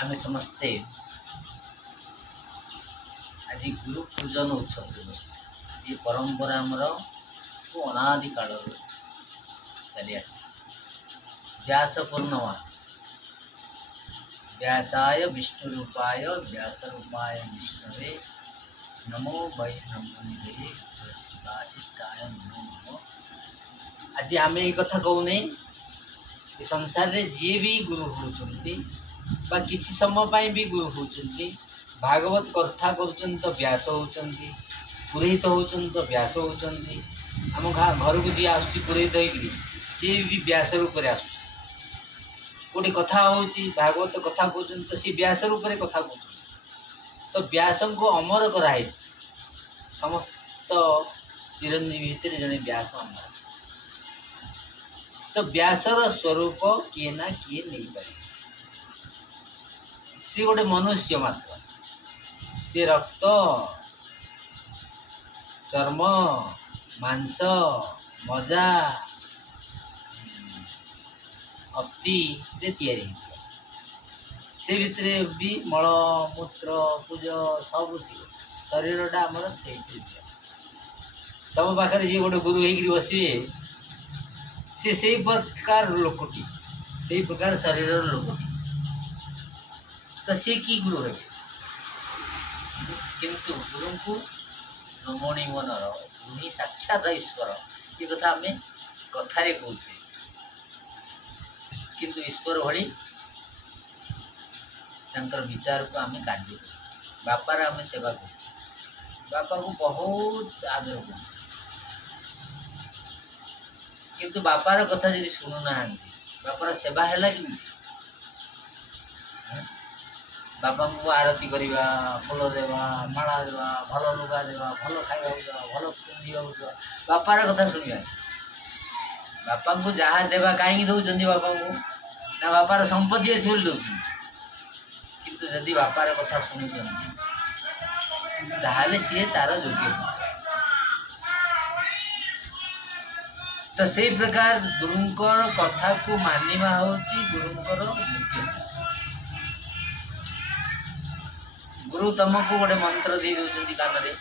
आमे समस्ते आज गुरु पूजन उत्सव दिवस ये परंपरा आमर अनादि काल चली आस व्यास पूर्णिमा व्यासाय विष्णु रूपाय व्यास रूपाय विष्णवे नमो वै नमो निधे वासिष्ठाय नमो नमो। आज आम ये कथा कहूने संसार रे जी भी गुरु होती किसी समय भी गुरु होती भागवत कथा कर तो व्यास होती पुरोहित होती तो व्यास होती आम घर को जी आस पुरोहित होगी सी भी व्यास रूप में आस गोटे कथा हो भागवत कथा कहते तो सी व्यास रूप में कथा कह तो व्यास को अमर कराई समस्त चिरंजीवी भितर जड़े व्यास अमर तो व्यासर स्वरूप किए ना किए नहीं पारे सी गोटे मनुष्य मात्र सी रक्त चर्म मांस मजा अस्थि रे तैयारी से भितर भी मल मूत्र पूज सब थी शरीरटा आमर से तुम पाखे जी गोटे गुरु हो बसवे से प्रकार लोकटी से प्रकार शरीर लोकटी तो सी कि गुरु हे किंतु गुरु को नमणि मनर गुरु साक्षात ईश्वर ये कथा आम कथारे कहे किंतु ईश्वर भली विचार को आम कार्य बापार आम सेवा कर बापा को बहुत आदर कर किंतु बापार कथा जब शुणुना बापार सेवा है कि बापा को आरती करवा फूल देवा माला देवा भल लुगा देवा भल खावा देवा भल पिंधा देवा बापार कथा शुणा बापा को जहाँ देवा कहीं दौरान बापा को ना बापार संपत्ति अच्छे बोली दौरान किंतु जदि बापार कथा शुणुंट ताहले सी तार योग्य तो से प्रकार गुरुंकर कथा को मानिबा होची गुरुंकर मुख्य शिष्य गुरु तुमको गोटे मंत्र दे दौरान कान रे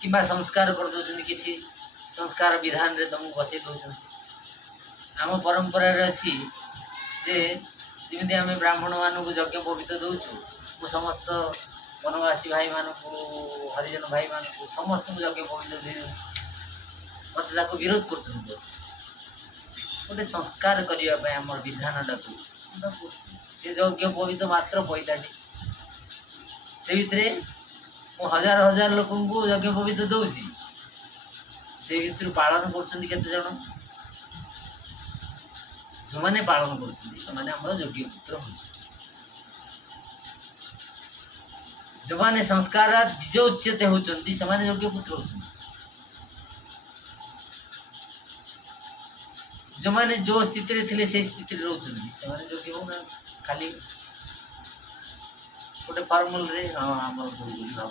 कि संस्कार कर दौरान किसी संस्कार विधान रे तुमको बसई दौरान आम परंपरा अच्छी जे जमी आम ब्राह्मण मानक यज्ञ पवित्र दौचु मु समस्त वनवासी भाई मान को हरिजन भाई मान को समस्त यज्ञ पवित्र दे मत विरोध कर गोटे संस्कार करने आम विधान डाक से यज्ञ पवित्र मात्र पैताटी से भितर हजार हजार लोक यज्ञ पवित्र दौची से भितर पालन कर जो मैंने पालन कर योग्य पुत्र हो जो मैंने संस्कार द्विज उच्यते होती से योग्य पुत्र हो जो मैंने जो स्थिति थे से स्थिति रोचे योग्य होना खाली गोटे फर्मुल हाँ आम गुरु भाव